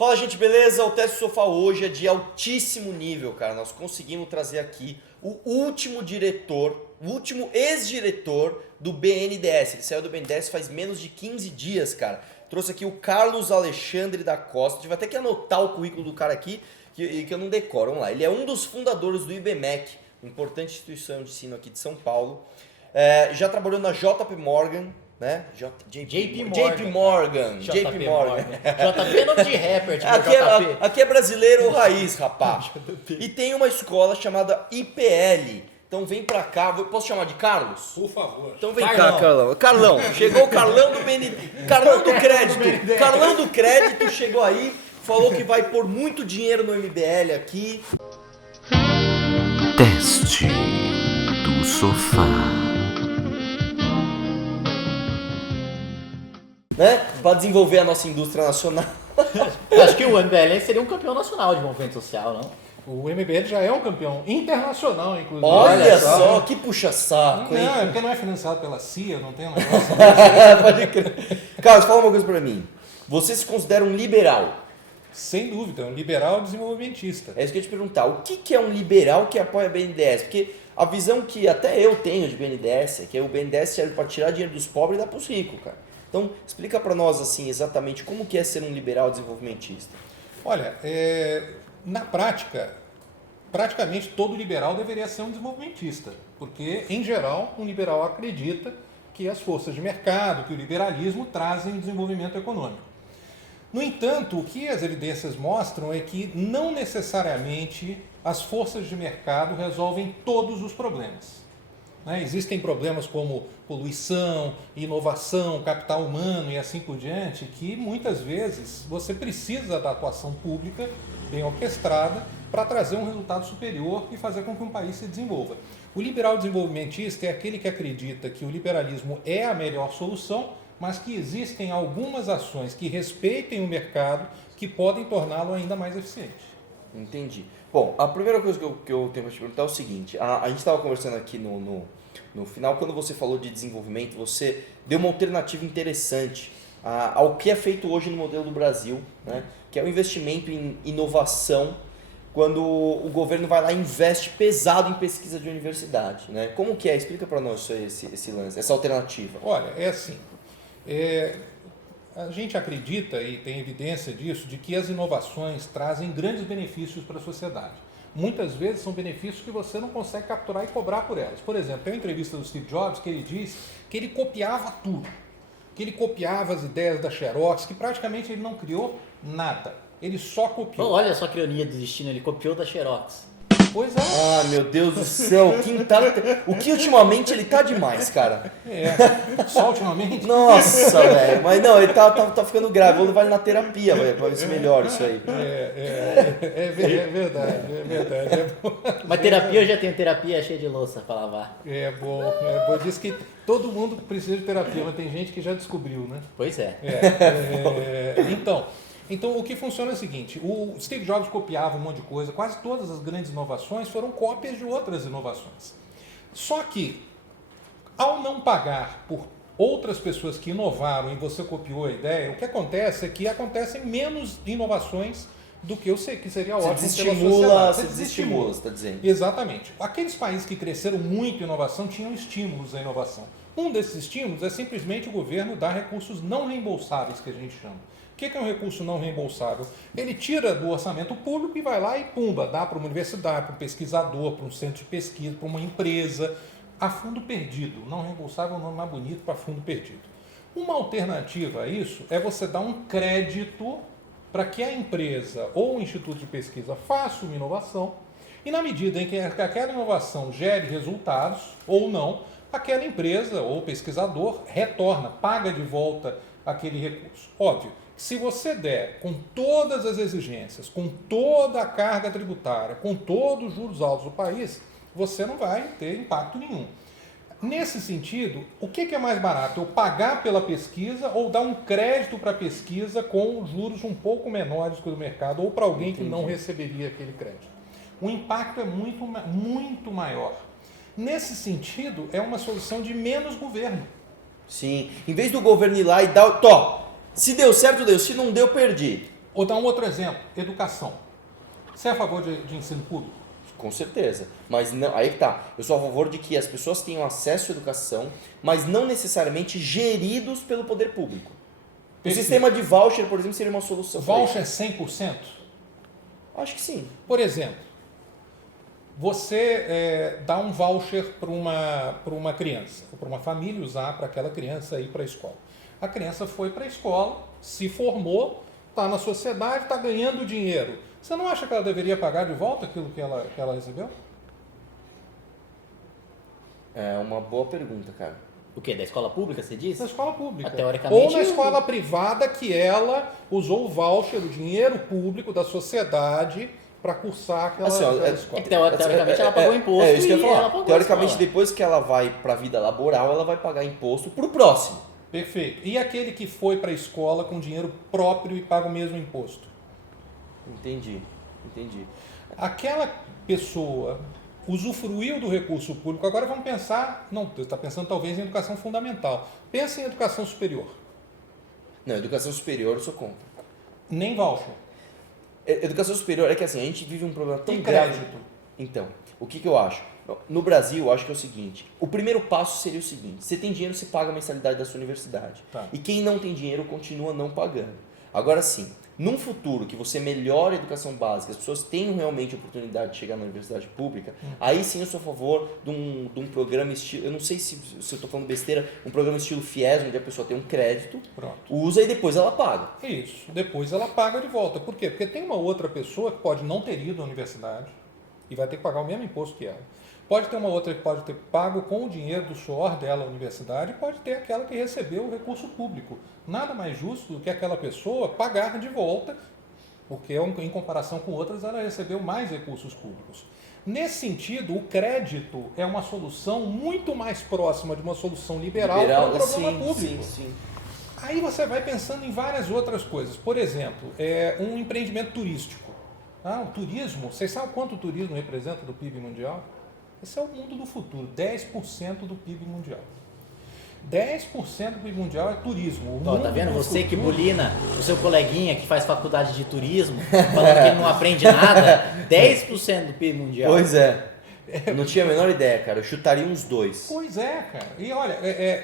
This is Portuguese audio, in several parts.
Fala, gente, beleza? O Teste Sofá hoje é de altíssimo nível, cara. Nós conseguimos trazer aqui o último diretor, o último ex-diretor do BNDES. Ele saiu do BNDES faz menos de 15 dias, cara. Trouxe aqui o Carlos Alexandre da Costa. A gente vai ter que anotar o currículo do cara aqui, que eu não decoro. Vamos lá. Ele é um dos fundadores do IBMEC, importante instituição de ensino aqui de São Paulo. Já trabalhou na JP Morgan, né? JP Morgan. JP é nome de rapper, tipo JP. Aqui é brasileiro raiz, rapaz. E tem uma escola chamada IPL. Então vem pra cá. Posso chamar de Carlos? Por favor. Então vem cá, Carlão. Carlão. Chegou o Carlão do Carlão do Crédito. Carlão do Crédito chegou aí. Falou que vai pôr muito dinheiro no MBL aqui. Teste do Sofá. Né? Para desenvolver a nossa indústria nacional. Acho que o MBL seria um campeão nacional de movimento social, não? O MBL já é um campeão internacional, inclusive. Olha só, que puxa-saco, hein? Não, é porque não é financiado pela CIA, não tem um negócio. Pode crer. Carlos, fala uma coisa pra mim. Você se considera um liberal? Sem dúvida, um liberal desenvolvimentista. É isso que eu ia te perguntar. O que é um liberal que apoia a BNDES? Porque a visão que até eu tenho de BNDES é que o BNDES serve para tirar dinheiro dos pobres e dar pros ricos, cara. Então, explica para nós assim exatamente como que é ser um liberal desenvolvimentista. Olha, na prática, praticamente todo liberal deveria ser um desenvolvimentista, porque, em geral, um liberal acredita que as forças de mercado, que o liberalismo trazem desenvolvimento econômico. No entanto, o que as evidências mostram é que não necessariamente as forças de mercado resolvem todos os problemas. Existem problemas como poluição, inovação, capital humano e assim por diante, que muitas vezes você precisa da atuação pública bem orquestrada para trazer um resultado superior e fazer com que um país se desenvolva. O liberal desenvolvimentista é aquele que acredita que o liberalismo é a melhor solução, mas que existem algumas ações que respeitem o mercado que podem torná-lo ainda mais eficiente. Entendi. Bom, a primeira coisa que eu tenho para te perguntar é o seguinte. A gente estava conversando aqui no final, quando você falou de desenvolvimento, você deu uma alternativa interessante ao que é feito hoje no modelo do Brasil, né? Que é o investimento em inovação, quando o governo vai lá e investe pesado em pesquisa de universidade, né? Como que é? Explica para nós esse lance, essa alternativa. Olha, é assim, a gente acredita, e tem evidência disso, de que as inovações trazem grandes benefícios para a sociedade. Muitas vezes são benefícios que você não consegue capturar e cobrar por elas. Por exemplo, tem uma entrevista do Steve Jobs que ele diz que ele copiava tudo, que ele copiava as ideias da Xerox, que praticamente ele não criou nada, ele só copiou. Olha só que ironia do destino, ele copiou da Xerox. Pois é. Ah, meu Deus do céu, o que ultimamente ele tá demais, cara. Só ultimamente? Nossa, velho, mas não, ele tá ficando grave, vou levar ele na terapia, velho, pra ver se melhora isso aí. É verdade. Mas terapia, eu já tenho terapia cheia de louça pra lavar. É bom. Diz que todo mundo precisa de terapia, mas tem gente que já descobriu, né? Pois é. Então, o que funciona é o seguinte, o Steve Jobs copiava um monte de coisa, quase todas as grandes inovações foram cópias de outras inovações. Só que, ao não pagar por outras pessoas que inovaram e você copiou a ideia, o que acontece é que acontecem menos inovações do que que seria ótimo pela sociedade. Você desestimula, você está dizendo. Exatamente. Aqueles países que cresceram muito em inovação tinham estímulos à inovação. Um desses estímulos é simplesmente o governo dar recursos não reembolsáveis, que a gente chama. O que é um recurso não reembolsável? Ele tira do orçamento público e vai lá e pumba, dá para uma universidade, para um pesquisador, para um centro de pesquisa, para uma empresa, a fundo perdido. Não reembolsável é o nome mais bonito para fundo perdido. Uma alternativa a isso é você dar um crédito para que a empresa ou o instituto de pesquisa faça uma inovação e na medida em que aquela inovação gere resultados ou não, aquela empresa ou pesquisador retorna, paga de volta aquele recurso. Óbvio, se você der com todas as exigências, com toda a carga tributária, com todos os juros altos do país, você não vai ter impacto nenhum. Nesse sentido, o que é mais barato? Eu pagar pela pesquisa ou dar um crédito para a pesquisa com juros um pouco menores que o do mercado ou para alguém que não receberia aquele crédito? O impacto é muito maior. Nesse sentido, é uma solução de menos governo. Sim, em vez do governo ir lá e dar... Se deu certo, deu. Se não deu, perdi. Ou dar um outro exemplo, educação. Você é a favor de ensino público? Com certeza. Mas não, aí que tá. Eu sou a favor de que as pessoas tenham acesso à educação, mas não necessariamente geridos pelo poder público. O Perfeito. sistema de voucher, por exemplo, seria uma solução. pra Voucher isso. 100%? Acho que sim. Por exemplo, você dá um voucher para uma criança, ou para uma família usar para aquela criança ir para a escola. A criança foi para a escola, se formou, está na sociedade, está ganhando dinheiro. Você não acha que ela deveria pagar de volta aquilo que ela recebeu? É uma boa pergunta, cara. O quê? Da escola pública, você diz? Na escola pública. Teoricamente, Ou na escola privada que ela usou o voucher, o dinheiro público da sociedade para cursar aquela Assim, ó, escola. Teoricamente ela pagou imposto É isso que eu e ia ela falar. pagou a Teoricamente, escola. depois que ela vai para a vida laboral, ela vai pagar imposto pro próximo. Perfeito. E aquele que foi para a escola com dinheiro próprio e paga o mesmo imposto? Entendi. Aquela pessoa usufruiu do recurso público. Agora vamos pensar, não, você está pensando talvez em educação fundamental. Pensa em educação superior. Não, educação superior eu sou contra. Nem voucher. Educação superior é que assim, a gente vive um problema tão E grave. crédito. Então, o que eu acho? No Brasil, eu acho que é o seguinte: o primeiro passo seria o seguinte: você tem dinheiro, você paga a mensalidade da sua universidade. Tá. E quem não tem dinheiro continua não pagando. Agora sim, num futuro que você melhore a educação básica, as pessoas tenham realmente a oportunidade de chegar na universidade pública, aí sim eu sou a favor de um programa estilo, eu não sei se eu estou falando besteira, um programa estilo FIES, onde a pessoa tem um crédito, Pronto. usa e depois ela paga. Isso. Depois ela paga de volta. Por quê? Porque tem uma outra pessoa que pode não ter ido à universidade e vai ter que pagar o mesmo imposto que ela. Pode ter uma outra que pode ter pago com o dinheiro do suor dela a universidade e pode ter aquela que recebeu o recurso público. Nada mais justo do que aquela pessoa pagar de volta, porque em comparação com outras ela recebeu mais recursos públicos. Nesse sentido, o crédito é uma solução muito mais próxima de uma solução liberal para um problema público. Sim. Aí você vai pensando em várias outras coisas. Por exemplo, um empreendimento turístico. O turismo, vocês sabem quanto o turismo representa do PIB mundial? Esse é o mundo do futuro, 10% do PIB mundial. 10% do PIB mundial é turismo. Ó, tá vendo? Você que bulina o seu coleguinha que faz faculdade de turismo, falando que ele não aprende nada, 10% do PIB mundial. Pois é. Eu não tinha a menor ideia, cara. Eu chutaria uns 2. Pois é, cara. E olha,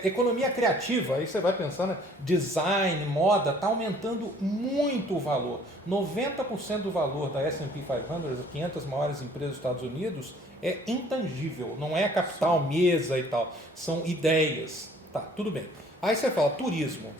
economia criativa, aí você vai pensando, design, moda, está aumentando muito o valor. 90% do valor da S&P 500, as 500 maiores empresas dos Estados Unidos, é intangível. Não é capital, mesa e tal. São ideias. Tá, tudo bem. Aí você fala, turismo.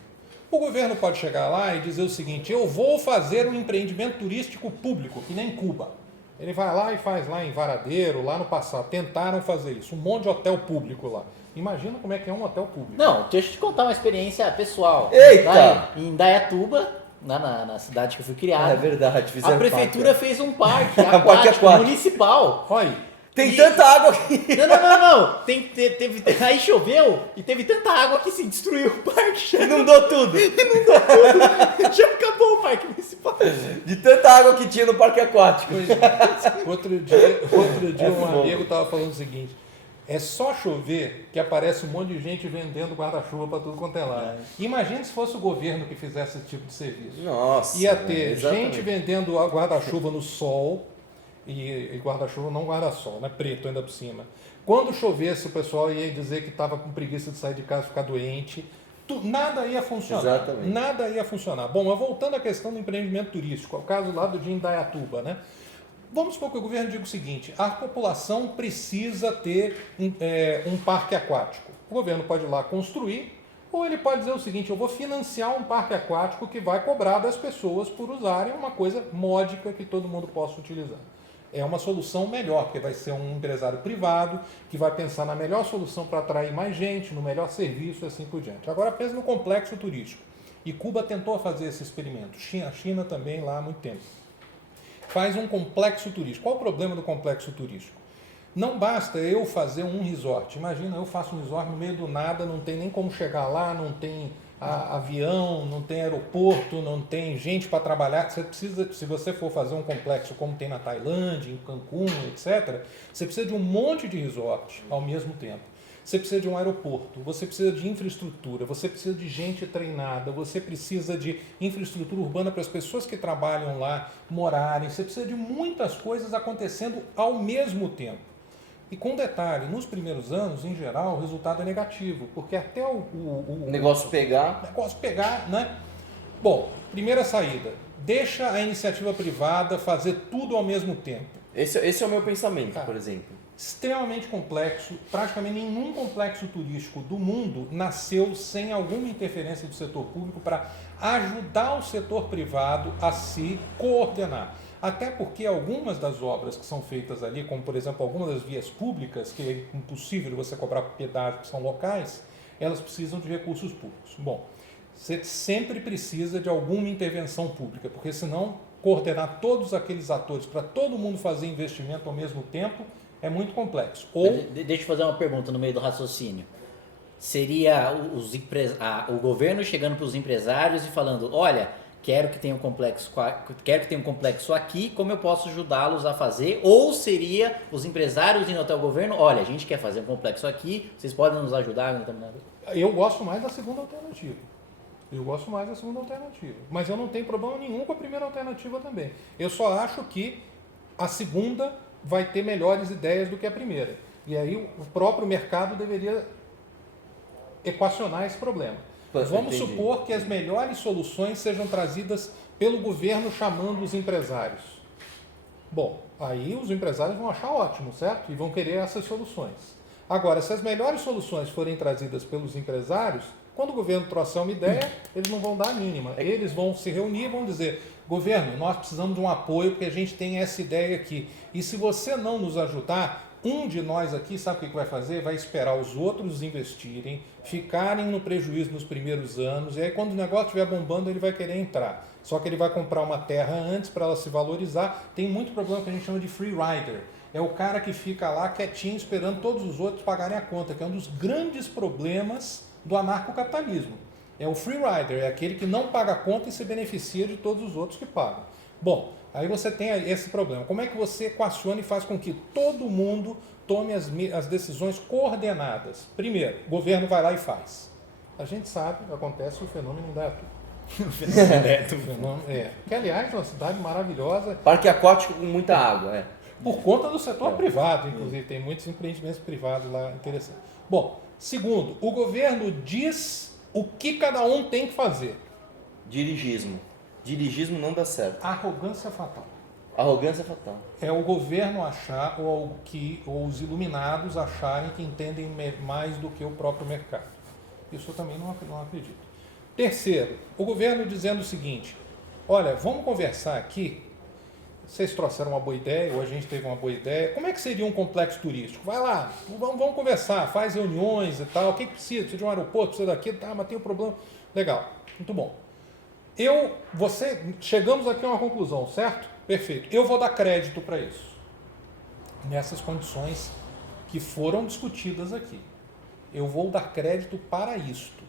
O governo pode chegar lá e dizer o seguinte: eu vou fazer um empreendimento turístico público, que nem Cuba. Ele vai lá e faz lá em Varadeiro, lá no passado. Tentaram fazer isso. Um monte de hotel público lá. Imagina como é que é um hotel público. Não, deixa eu te contar uma experiência pessoal. Eita! Lá em Indaiatuba, na cidade que eu fui criado, É verdade, fizeram a prefeitura parque. fez um parque Parque aquático aquático. municipal. Olha aí. Tem E- tanta água aqui. Não. Aí choveu e teve tanta água que se destruiu o parque. Inundou tudo. Já acabou o parque municipal. De tanta água que tinha no parque aquático. Pois é. Outro dia um fogo. amigo estava falando o seguinte: é só chover que aparece um monte de gente vendendo guarda-chuva para tudo quanto é lado. Imagina se fosse o governo que fizesse esse tipo de serviço. Nossa. Ia ter exatamente. gente vendendo guarda-chuva no sol, e guarda-chuva não guarda-sol, né? Preto ainda por cima. Quando chovesse, o pessoal ia dizer que estava com preguiça de sair de casa e ficar doente. Nada ia funcionar. Exatamente. Nada ia funcionar. Bom, mas voltando à questão do empreendimento turístico, ao caso lá do de Indaiatuba, né? Vamos supor que o governo diga o seguinte: a população precisa ter um parque aquático. O governo pode ir lá construir, ou ele pode dizer o seguinte: eu vou financiar um parque aquático que vai cobrar das pessoas por usarem uma coisa módica que todo mundo possa utilizar. É uma solução melhor, porque vai ser um empresário privado que vai pensar na melhor solução para atrair mais gente, no melhor serviço e assim por diante. Agora pensa no complexo turístico. E Cuba tentou fazer esse experimento. A China também lá há muito tempo. Faz um complexo turístico. Qual o problema do complexo turístico? Não basta eu fazer um resort. Imagina, eu faço um resort no meio do nada, não tem nem como chegar lá, não tem avião, não tem aeroporto, não tem gente para trabalhar. Você precisa, se você for fazer um complexo como tem na Tailândia, em Cancún, etc., você precisa de um monte de resort ao mesmo tempo. Você precisa de um aeroporto, você precisa de infraestrutura, você precisa de gente treinada, você precisa de infraestrutura urbana para as pessoas que trabalham lá morarem, você precisa de muitas coisas acontecendo ao mesmo tempo. E com detalhe, nos primeiros anos, em geral, o resultado é negativo, porque até o negócio pegar. negócio pegar, né? Bom, primeira saída, deixa a iniciativa privada fazer tudo ao mesmo tempo. Esse é o meu pensamento, por exemplo. Extremamente complexo, praticamente nenhum complexo turístico do mundo nasceu sem alguma interferência do setor público para ajudar o setor privado a se coordenar. Até porque algumas das obras que são feitas ali, como por exemplo algumas das vias públicas, que é impossível você cobrar pedágio, que são locais, elas precisam de recursos públicos. Bom, você sempre precisa de alguma intervenção pública, porque senão coordenar todos aqueles atores para todo mundo fazer investimento ao mesmo tempo é muito complexo. Ou... Deixa eu fazer uma pergunta no meio do raciocínio. Seria o governo chegando para os empresários e falando, olha, quero que tenha um complexo aqui, como eu posso ajudá-los a fazer? Ou seria os empresários indo até o governo, olha, a gente quer fazer um complexo aqui, vocês podem nos ajudar? Eu gosto mais da segunda alternativa. Mas eu não tenho problema nenhum com a primeira alternativa também. Eu só acho que a segunda vai ter melhores ideias do que a primeira. E aí o próprio mercado deveria equacionar esse problema. Vamos supor que as melhores soluções sejam trazidas pelo governo chamando os empresários. Bom, aí os empresários vão achar ótimo, certo? E vão querer essas soluções. Agora, se as melhores soluções forem trazidas pelos empresários, quando o governo trouxer uma ideia, eles não vão dar a mínima. Eles vão se reunir e vão dizer, governo, nós precisamos de um apoio porque a gente tem essa ideia aqui. E se você não nos ajudar, um de nós aqui, sabe o que vai fazer? Vai esperar os outros investirem, ficarem no prejuízo nos primeiros anos, e aí quando o negócio estiver bombando, ele vai querer entrar. Só que ele vai comprar uma terra antes para ela se valorizar. Tem muito problema que a gente chama de free rider. É o cara que fica lá quietinho esperando todos os outros pagarem a conta, que é um dos grandes problemas do anarcocapitalismo. É o free rider, é aquele que não paga a conta e se beneficia de todos os outros que pagam. Bom, aí você tem esse problema. Como é que você equaciona e faz com que todo mundo tome as decisões coordenadas? Primeiro, o governo vai lá e faz. A gente sabe, acontece o fenômeno da que aliás é uma cidade maravilhosa. Parque aquático com muita água, Por conta do setor privado, inclusive, tem muitos empreendimentos privados lá interessantes. Bom, segundo, o governo diz o que cada um tem que fazer. Dirigismo não dá certo. Arrogância fatal. Arrogância fatal. É o governo achar, ou os iluminados acharem que entendem mais do que o próprio mercado. Isso eu também não acredito. Terceiro, o governo dizendo o seguinte, olha, vamos conversar aqui, vocês trouxeram uma boa ideia, ou a gente teve uma boa ideia, como é que seria um complexo turístico? Vai lá, vamos conversar, faz reuniões e tal, o que precisa? Precisa de um aeroporto, precisa daquilo, tá, mas tem um problema. Legal, muito bom. Chegamos aqui a uma conclusão, certo? Perfeito. Eu vou dar crédito para isso. Nessas condições que foram discutidas aqui. Eu vou dar crédito para isto.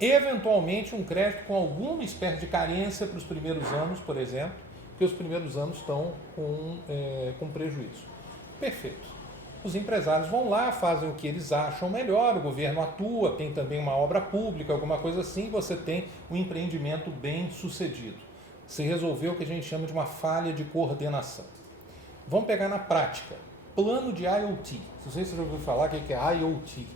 Eventualmente um crédito com alguma espécie de carência para os primeiros anos, por exemplo, porque os primeiros anos estão com prejuízo. Perfeito. Os empresários vão lá, fazem o que eles acham melhor, o governo atua, tem também uma obra pública, alguma coisa assim, você tem um empreendimento bem sucedido. Você resolveu o que a gente chama de uma falha de coordenação. Vamos pegar na prática. Plano de IoT. Não sei se você já ouviu falar o que é IoT.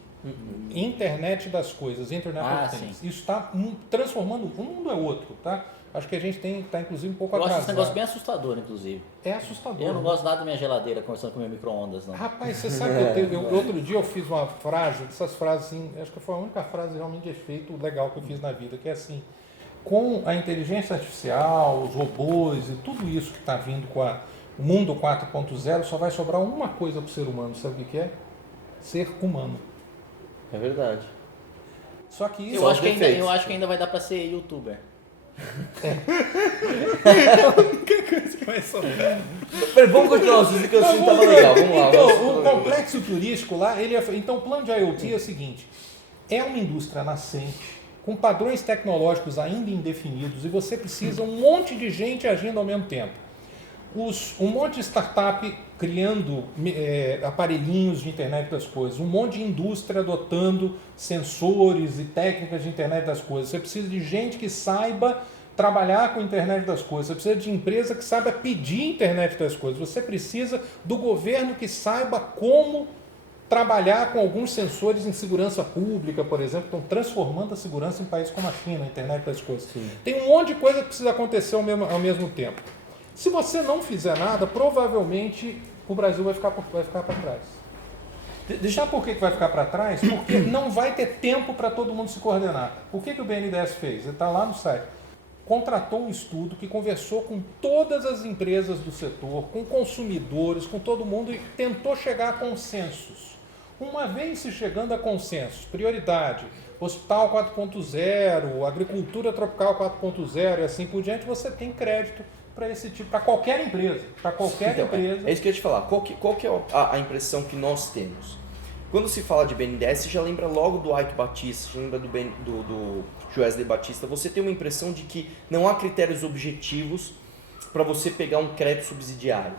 Internet das coisas, Internet of Things. Isso está transformando, um mundo é outro, tá? Acho que a gente está inclusive um pouco atrasado. Eu acho esse negócio bem assustador, inclusive. É assustador. Eu não gosto nada da minha geladeira conversando com meu micro-ondas, não. Rapaz, você sabe que outro dia eu fiz uma frase, dessas frases assim, acho que foi a única frase realmente de efeito legal que eu fiz na vida, que é assim, com a inteligência artificial, os robôs e tudo isso que está vindo com o mundo 4.0, só vai sobrar uma coisa para o ser humano, sabe o que é? Ser humano. É verdade. Só que isso eu acho que ainda vai dar para ser youtuber. A única coisa que vai sobrar. Vamos continuar, que eu sinto tava legal. Vamos lá. Então, o complexo turístico lá, então o plano de IoT é o seguinte: é uma indústria nascente, com padrões tecnológicos ainda indefinidos, e você precisa um monte de gente agindo ao mesmo tempo. Um monte de startup criando aparelhinhos de internet das coisas, um monte de indústria adotando sensores e técnicas de internet das coisas. Você precisa de gente que saiba trabalhar com a internet das coisas, você precisa de empresa que saiba pedir internet das coisas, você precisa do governo que saiba como trabalhar com alguns sensores em segurança pública, por exemplo, que estão transformando a segurança em países como a China, a internet das coisas. Sim. Tem um monte de coisa que precisa acontecer ao mesmo tempo. Se você não fizer nada, provavelmente o Brasil vai ficar para trás. Sabe por que vai ficar para trás? Porque não vai ter tempo para todo mundo se coordenar. O que o BNDES fez? Ele está lá no site. Contratou um estudo que conversou com todas as empresas do setor, com consumidores, com todo mundo e tentou chegar a consensos. Uma vez se chegando a consensos, prioridade, hospital 4.0, agricultura tropical 4.0 e assim por diante, você tem crédito para esse tipo, para qualquer empresa. Para qualquer empresa. É isso que eu ia te falar. Qual que é a impressão que nós temos? Quando se fala de BNDES, você já lembra logo do Ike Batista, já lembra do Joesley Batista. Você tem uma impressão de que não há critérios objetivos para você pegar um crédito subsidiado.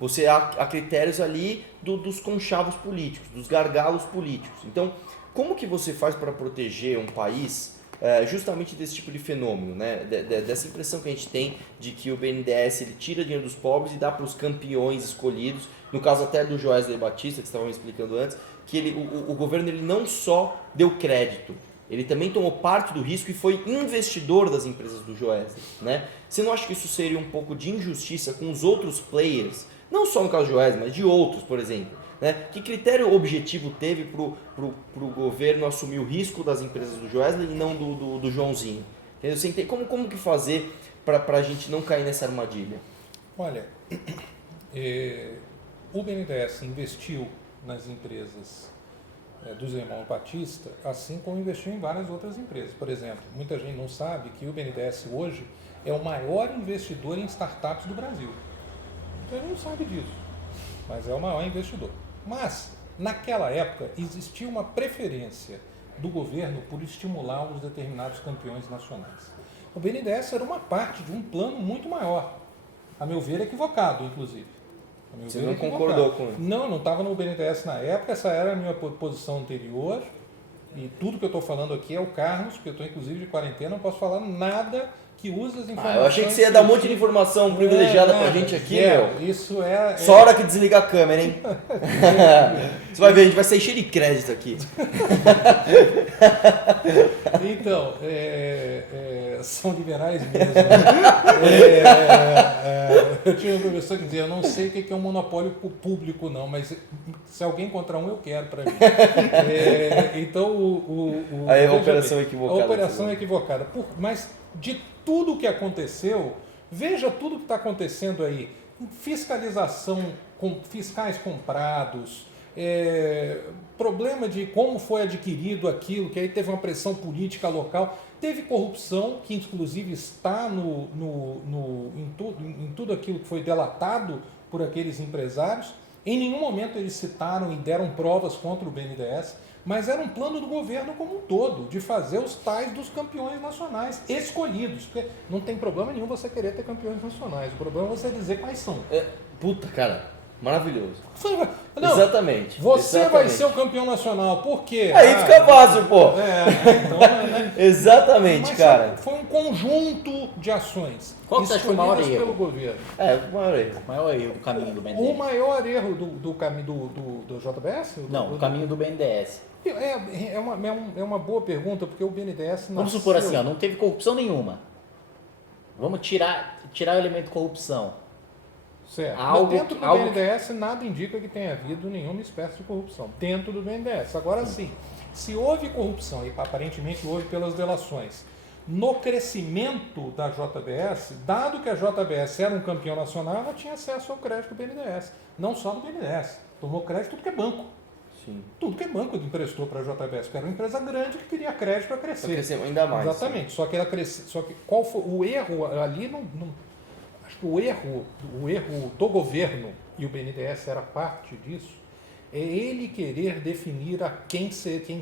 Você há critérios ali dos conchavos políticos, dos gargalos políticos. Então, como que você faz para proteger um país justamente desse tipo de fenômeno, né? Dessa impressão que a gente tem de que o BNDES ele tira dinheiro dos pobres e dá para os campeões escolhidos, no caso até do Joesley Batista, que você estava me explicando antes, que o governo ele não só deu crédito, ele também tomou parte do risco e foi investidor das empresas do Joesley, né? Você não acha que isso seria um pouco de injustiça com os outros players, não só no caso do Joesley, mas de outros, por exemplo? Né? Que critério objetivo teve para o governo assumir o risco das empresas do Joesley e não do Joãozinho? Entendeu? Você entende? Como que fazer para a gente não cair nessa armadilha? Olha, o BNDES investiu nas empresas dos irmãos Batista, assim como investiu em várias outras empresas. Por exemplo, muita gente não sabe que o BNDES hoje é o maior investidor em startups do Brasil. Muita gente não sabe disso, mas é o maior investidor. Mas, naquela época, existia uma preferência do governo por estimular os determinados campeões nacionais. O BNDES era uma parte de um plano muito maior, a meu ver equivocado, inclusive. Você não concordou com isso? Não estava no BNDES na época, essa era a minha posição anterior, e tudo que eu estou falando aqui é o Carlos, porque eu estou inclusive de quarentena, não posso falar nada que use as informações. Eu achei que você ia dar um monte de informação privilegiada pra gente aqui, meu. Isso Só a hora que desligar a câmera, hein? Você vai ver, a gente vai sair cheio de crédito aqui. Então, são liberais mesmo. Eu tinha um professor que dizia, eu não sei o que é um monopólio público não, mas se alguém encontrar um, eu quero para mim. Então, a operação equivocada. A operação equivocada. Mas de tudo o que aconteceu, veja tudo que está acontecendo aí. Fiscalização, fiscais comprados, problema de como foi adquirido aquilo, que aí teve uma pressão política local, teve corrupção, que inclusive está em tudo aquilo que foi delatado por aqueles empresários. Em nenhum momento eles citaram e deram provas contra o BNDES, mas era um plano do governo como um todo, de fazer os tais dos campeões nacionais escolhidos. Porque não tem problema nenhum você querer ter campeões nacionais, o problema é você dizer quais são. Puta, cara, maravilhoso. Não, exatamente. Você vai ser o campeão nacional, por quê? Aí fica fácil, pô. Então, né? Exatamente, mas, cara. Foi um conjunto de ações. Qual que você acha que foi o maior erro? Pelo governo. O maior erro. O maior erro do caminho do BNDES. O maior erro do caminho do JBS? Não, o caminho do BNDES. É uma boa pergunta, porque o BNDES Vamos supor assim, não teve corrupção nenhuma. Vamos tirar o elemento corrupção. Certo. Mas dentro do BNDES nada indica que tenha havido nenhuma espécie de corrupção. Dentro do BNDES. Agora sim, se houve corrupção, e aparentemente houve pelas delações, no crescimento da JBS, dado que a JBS era um campeão nacional, ela tinha acesso ao crédito do BNDES. Não só do BNDES. Tomou crédito tudo que é banco. Sim. Tudo que é banco emprestou para a JBS, porque era uma empresa grande que queria crédito para crescer. Para crescer ainda mais. Exatamente. Sim. Só que ela cresceu. Só que qual foi o erro ali? Acho que o erro do governo, e o BNDES era parte disso, é ele querer definir quem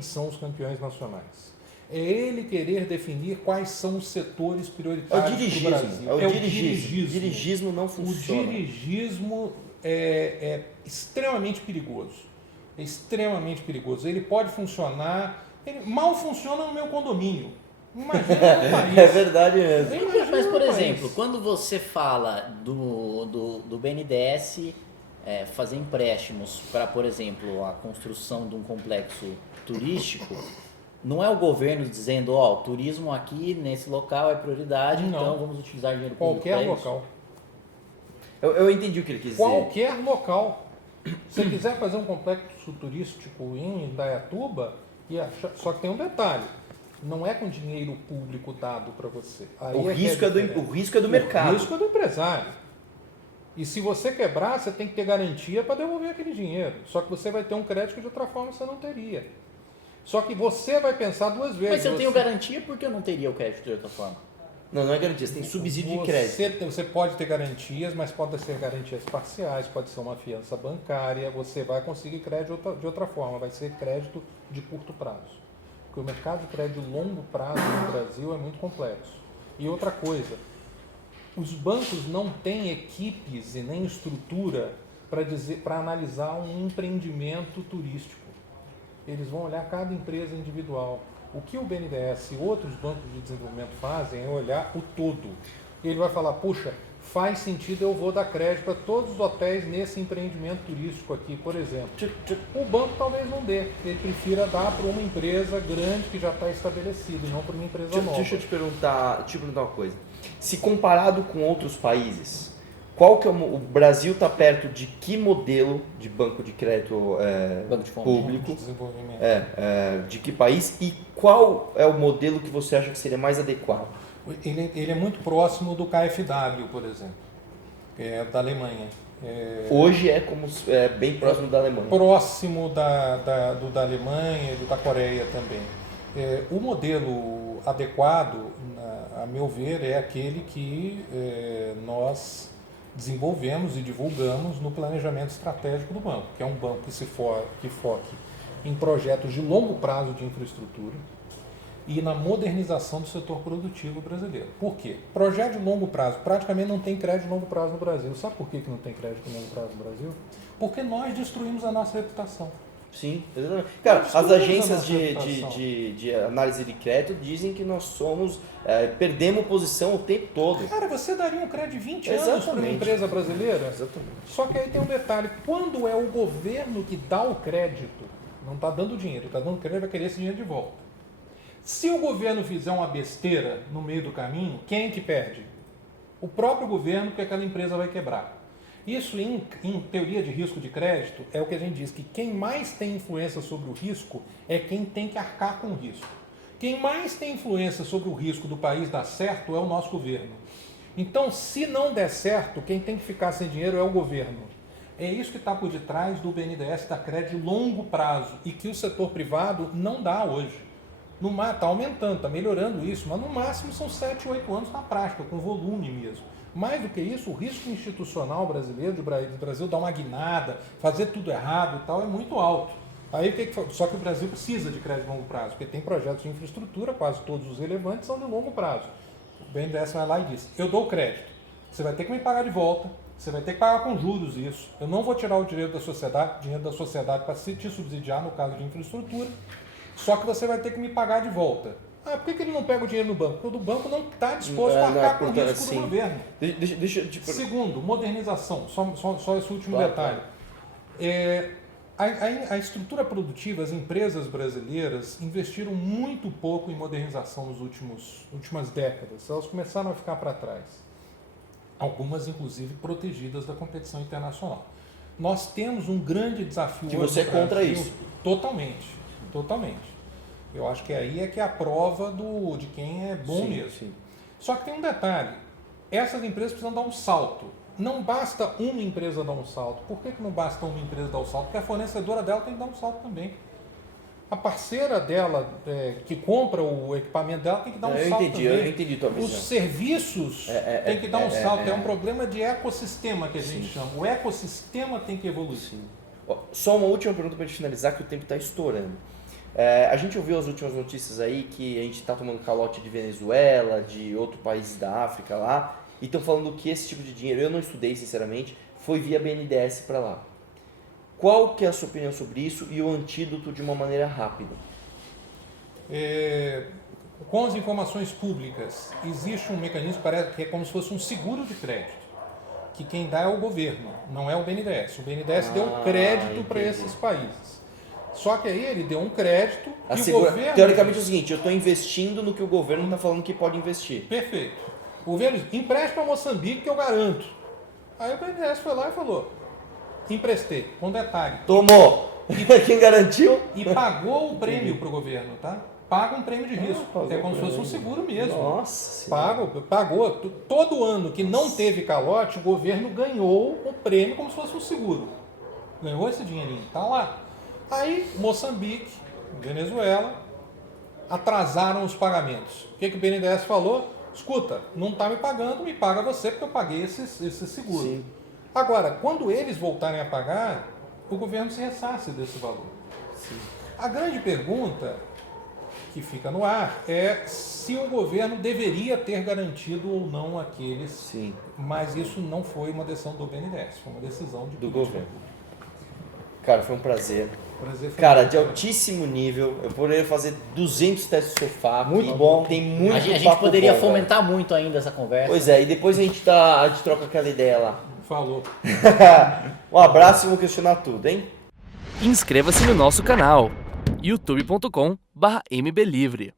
são os campeões nacionais. É ele querer definir quais são os setores prioritários do dirigismo. Brasil. É o dirigismo. Dirigismo não O funciona. dirigismo é extremamente perigoso. É extremamente perigoso. Ele pode funcionar... Ele mal funciona no meu condomínio. Imagina no país. É verdade mesmo. Imagina Mas, no por país. exemplo, quando você fala do BNDES fazer empréstimos para, por exemplo, a construção de um complexo turístico, não é o governo dizendo, ó, o turismo aqui nesse local é prioridade, Não. então vamos utilizar dinheiro público Qualquer pra isso? local. Eu entendi o que ele quis dizer. Qualquer local. Se você quiser fazer um complexo turístico em Indaiatuba, só que tem um detalhe. Não é com dinheiro público dado para você. Aí O que risco é diferente. do mercado. O risco é do empresário. E se você quebrar, você tem que ter garantia para devolver aquele dinheiro. Só que você vai ter um crédito que de outra forma você não teria. Só que você vai pensar duas vezes. Mas se eu tenho Você- garantia, por que eu não teria o crédito de outra forma? Não é garantia, você tem subsídio de crédito. Você pode ter garantias, mas pode ser garantias parciais, pode ser uma fiança bancária, você vai conseguir crédito de outra forma, vai ser crédito de curto prazo. Porque o mercado de crédito de longo prazo no Brasil é muito complexo. E outra coisa, os bancos não têm equipes e nem estrutura para analisar um empreendimento turístico. Eles vão olhar cada empresa individual. O que o BNDES e outros bancos de desenvolvimento fazem é olhar o todo. Ele vai falar, puxa, faz sentido, eu vou dar crédito para todos os hotéis nesse empreendimento turístico aqui, por exemplo. O banco talvez não dê, ele prefira dar para uma empresa grande que já está estabelecida e não para uma empresa nova. Deixa eu te perguntar uma coisa. Se comparado com outros países, qual que é o Brasil está perto de que modelo de banco de crédito Banco de fomento. público? De desenvolvimento. De que país? E qual é o modelo que você acha que seria mais adequado? Ele é muito próximo do KfW, por exemplo, que é da Alemanha. Hoje é bem próximo da Alemanha. Próximo do da Alemanha e do da Coreia também. O modelo adequado, a meu ver, é aquele que nós desenvolvemos e divulgamos no planejamento estratégico do banco, que é um banco que foque em projetos de longo prazo de infraestrutura e na modernização do setor produtivo brasileiro. Por quê? Projeto de longo prazo. Praticamente não tem crédito de longo prazo no Brasil. Sabe por que não tem crédito de longo prazo no Brasil? Porque nós destruímos a nossa reputação. Sim, exatamente. Cara, as Destruímos a agências nossa de reputação. de análise de crédito dizem que nós perdemos posição o tempo todo. Cara, você daria um crédito de 20 anos para uma Exatamente. empresa brasileira? Exatamente. Só que aí tem um detalhe. Quando é o governo que dá o crédito, não está dando dinheiro, está dando crédito, vai querer esse dinheiro de volta. Se o governo fizer uma besteira no meio do caminho, quem que perde? O próprio governo, porque aquela empresa vai quebrar. Isso, em teoria de risco de crédito, é o que a gente diz, que quem mais tem influência sobre o risco é quem tem que arcar com o risco. Quem mais tem influência sobre o risco do país dar certo é o nosso governo. Então, se não der certo, quem tem que ficar sem dinheiro é o governo. É isso que está por detrás do BNDES, da crédito de longo prazo, e que o setor privado não dá hoje. Está aumentando, está melhorando isso, mas no máximo são 7, 8 anos na prática, com volume mesmo. Mais do que isso, o risco institucional brasileiro, do Brasil dar uma guinada, fazer tudo errado e tal, é muito alto. Aí, só que o Brasil precisa de crédito de longo prazo, porque tem projetos de infraestrutura, quase todos os relevantes são de longo prazo. O BNDES vai lá e diz, eu dou o crédito, você vai ter que me pagar de volta, você vai ter que pagar com juros isso, eu não vou tirar o dinheiro da sociedade para te subsidiar no caso de infraestrutura, só que você vai ter que me pagar de volta. Ah, por que ele não pega o dinheiro no banco? Porque o banco não está disposto a arcar com o risco do governo. Deixa eu te perguntar. Segundo, modernização. Só esse último Claro, detalhe. A estrutura produtiva, as empresas brasileiras investiram muito pouco em modernização nas últimas décadas. Elas começaram a ficar para trás. Algumas, inclusive, protegidas da competição internacional. Nós temos um grande desafio Que hoje você é no contra Brasil. isso. Totalmente. Eu acho que aí é que é a prova de quem é bom Sim, mesmo. sim. Só que tem um detalhe. Essas empresas precisam dar um salto. Não basta uma empresa dar um salto. Por que não basta uma empresa dar um salto? Porque a fornecedora dela tem que dar um salto também. A parceira dela, que compra o equipamento dela, tem que dar um salto também. Eu entendi tua visão. Os serviços têm que dar um salto. É um problema de ecossistema que a gente chama. O ecossistema tem que evoluir. Sim. Ó, só uma última pergunta para a gente finalizar, que o tempo está estourando. A gente ouviu as últimas notícias aí que a gente está tomando calote de Venezuela, de outro país da África lá, e estão falando que esse tipo de dinheiro, eu não estudei sinceramente, foi via BNDES para lá. Qual que é a sua opinião sobre isso e o antídoto de uma maneira rápida? Com as informações públicas, existe um mecanismo que é como se fosse um seguro de crédito, que quem dá é o governo, não é o BNDES. O BNDES deu crédito para esses países. Só que aí ele deu um crédito e o governo... Teoricamente é o seguinte, eu estou investindo no que o governo está falando que pode investir. Perfeito. O governo diz, empreste para Moçambique que eu garanto. Aí o BNDES foi lá e falou, emprestei, com detalhe. Tomou! Quem garantiu? E pagou o prêmio para o governo, tá? Paga um prêmio de risco. É como se fosse um seguro mesmo. Nossa. Pagou. Todo ano que não teve calote, o governo ganhou o prêmio como se fosse um seguro. Ganhou esse dinheirinho, tá lá. Aí, Moçambique, Venezuela, atrasaram os pagamentos. O que o BNDES falou? Escuta, não está me pagando, me paga você, porque eu paguei esse seguro. Sim. Agora, quando eles voltarem a pagar, o governo se ressarce desse valor. Sim. A grande pergunta que fica no ar é se o governo deveria ter garantido ou não aqueles. Sim. Mas isso não foi uma decisão do BNDES, foi uma decisão do política. governo. Cara, foi um prazer. Prazer foi Cara, de altíssimo nível. Eu poderia fazer 200 testes de sofá. Muito bom. Tem muito A gente papo poderia bom, fomentar muito ainda essa conversa. Pois é, e depois a gente troca aquela ideia lá. Falou. Um abraço e vou questionar tudo, hein? Inscreva-se no nosso canal youtube.com/mblivre.